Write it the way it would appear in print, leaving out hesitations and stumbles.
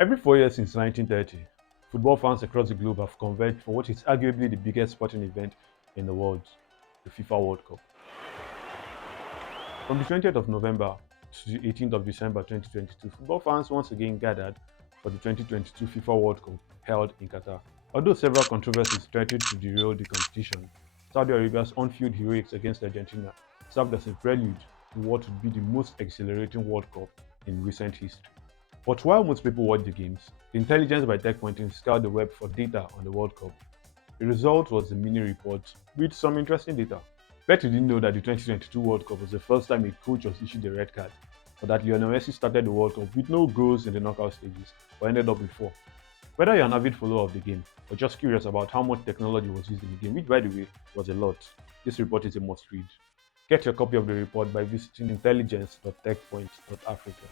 Every 4 years since 1930, football fans across the globe have converged for what is arguably the biggest sporting event in the world, the FIFA World Cup. From the 20th of November to the 18th of December 2022, football fans once again gathered for the 2022 FIFA World Cup held in Qatar. Although several controversies threatened to derail the competition, Saudi Arabia's on-field heroics against Argentina served as a prelude to what would be the most exhilarating World Cup in recent history. But while most people watch the games, the intelligence by tech pointing scoured the web for data on the World Cup. The result was a mini report with some interesting data. Bet you didn't know that the 2022 World Cup was the first time a coach was issued a red card, or that Lionel Messi started the World Cup with no goals in the knockout stages, but ended up with four. Whether you're an avid follower of the game, or just curious about how much technology was used in the game, which by the way was a lot, this report is a must read. Get your copy of the report by visiting intelligence.techpoint.africa.